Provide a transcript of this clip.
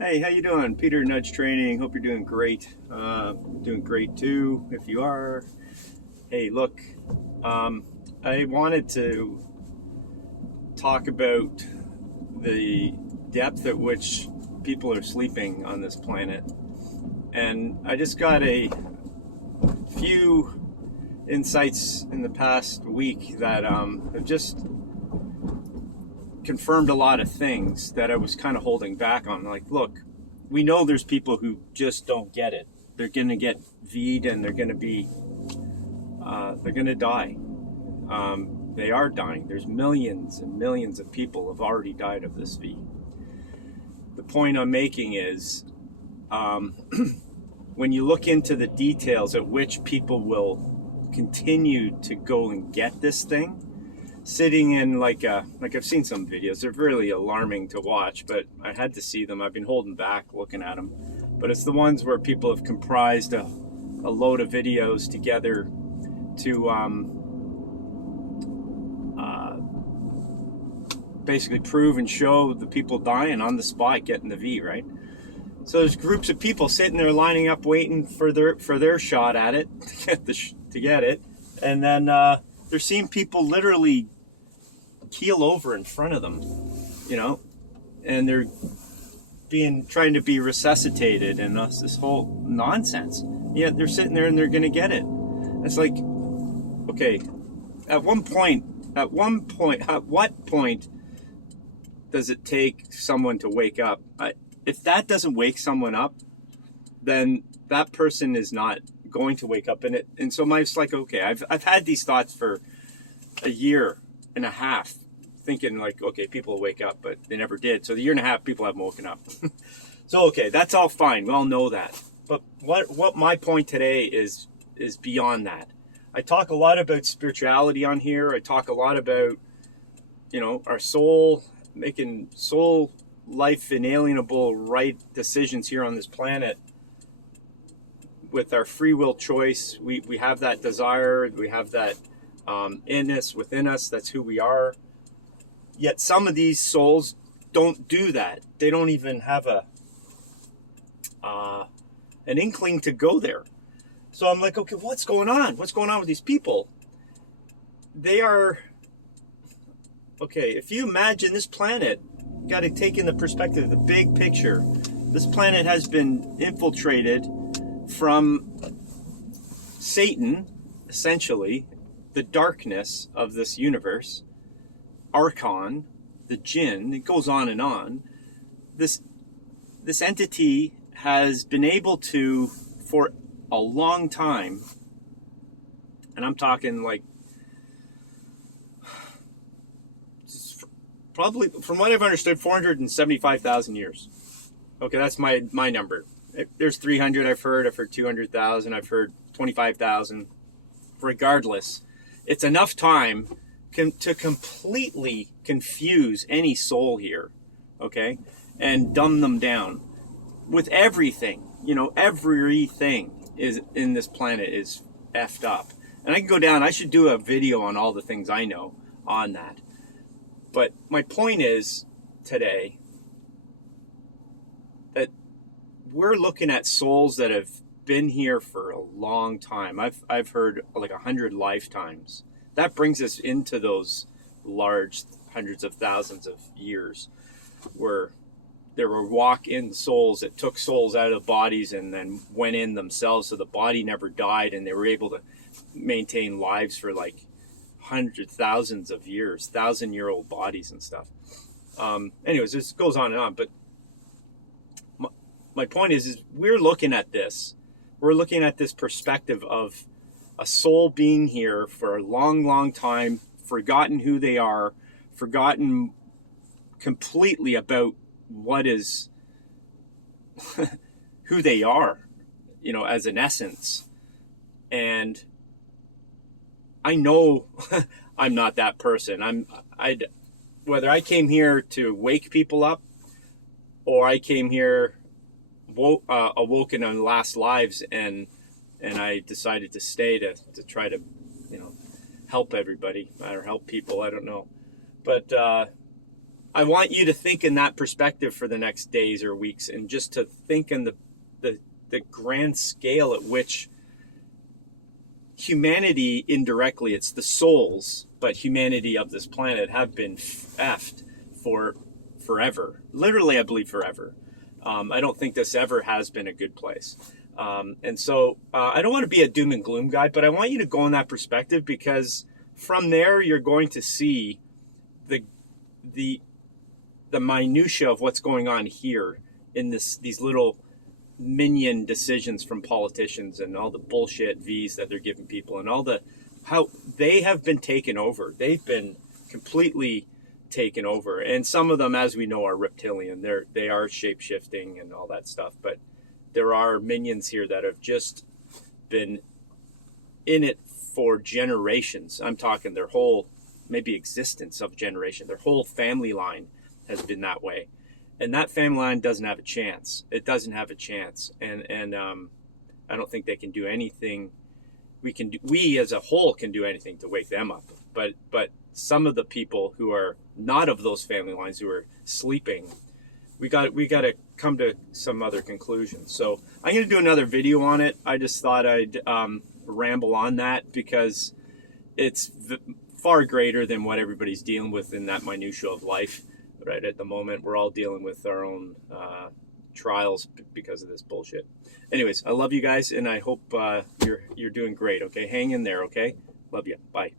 Hey, how you doing? Peter Nudge Training. Hope you're doing great. Doing great too, if you are. Hey, look, um, I wanted to talk about the depth at which people are sleeping on this planet. And I just got a few insights in the past week that have just confirmed a lot of things that I was kind of holding back on. Like, look, we know there's people who just don't get it. They're going to get V'd and they're going to die. They are dying. There's millions and millions of people have already died of this V. The point I'm making is um, when you look into the details at which people will continue to go and get this thing, sitting in like I've seen some videos. They're really alarming to watch, but I had to see them. I've been holding back looking at them. But it's the ones where people have comprised a load of videos together to basically prove and show the people dying on the spot getting the V, right? So there's groups of people sitting there lining up waiting for their shot at it to get it. And then they're seeing people literally keel over in front of them, you know, and they're trying to be resuscitated and this whole nonsense. Yeah, they're sitting there and they're going to get it. It's like, okay, at what point does it take someone to wake up? If that doesn't wake someone up, then that person is not going to wake up. And so it's like, okay, I've had these thoughts for a year and a half, thinking like, okay, people will wake up, but they never did. So the year and a half, people haven't woken up. So okay, that's all fine. We all know that. But what my point today is beyond that. I talk a lot about spirituality on here. I talk a lot about, our soul, making soul life inalienable right decisions here on this planet with our free will choice. We have that desire. We have that within us. That's who we are. Yet some of these souls don't do that. They don't even have an inkling to go there. So I'm like, okay, what's going on? What's going on with these people? They are, okay, if you imagine this planet, you got to take in the perspective, the big picture. This planet has been infiltrated from Satan, essentially, the darkness of this universe, Archon, the Jinn. It goes on and on. This entity has been able to, for a long time, and I'm talking like probably, from what I've understood, 475,000 years. Okay, that's my number. There's 300 I've heard 200,000, I've heard 25,000. Regardless, it's enough time to completely confuse any soul here, okay, and dumb them down with everything. Everything is in this planet is effed up. And I can go down, I should do a video on all the things I know on that. But my point is today that we're looking at souls that have been here for a long time. I've heard like 100 lifetimes. That brings us into those large hundreds of thousands of years where there were walk-in souls that took souls out of bodies and then went in themselves, so the body never died, and they were able to maintain lives for like hundreds, thousands of years, 1,000-year-old bodies and stuff. Anyways, this goes on and on, but my point is we're looking at this. We're looking at this perspective of a soul being here for a long, long time, forgotten who they are, forgotten completely about what is who they are, as an essence. And I know I'm not that person. Whether I came here to wake people up or I came here awoken on last lives and I decided to stay to try to help everybody or help people. I don't know, but I want you to think in that perspective for the next days or weeks, and just to think in the grand scale at which humanity, indirectly, it's the souls, but humanity of this planet have been effed for forever. Literally, I believe forever. I don't think this ever has been a good place. And so I don't want to be a doom and gloom guy, but I want you to go in that perspective, because from there you're going to see the minutia of what's going on here in these little minion decisions from politicians, and all the bullshit V's that they're giving people, and all how they have been taken over. They've been completely taken over, and some of them, as we know, are reptilian. They are shape shifting and all that stuff, but there are minions here that have just been in it for generations. I'm talking their whole, maybe existence of generation. Their whole family line has been that way, and that family line doesn't have a chance. It doesn't have a chance, and I don't think they can do anything. We as a whole can do anything to wake them up, but some of the people who are not of those family lines, who are sleeping, we got to come to some other conclusions. So I'm going to do another video on it. I just thought I'd ramble on that, because it's far greater than what everybody's dealing with in that minutia of life. Right at the moment, we're all dealing with our own trials because of this bullshit. Anyways, I love you guys, and I hope you're doing great. Okay, hang in there. Okay, love you. Bye.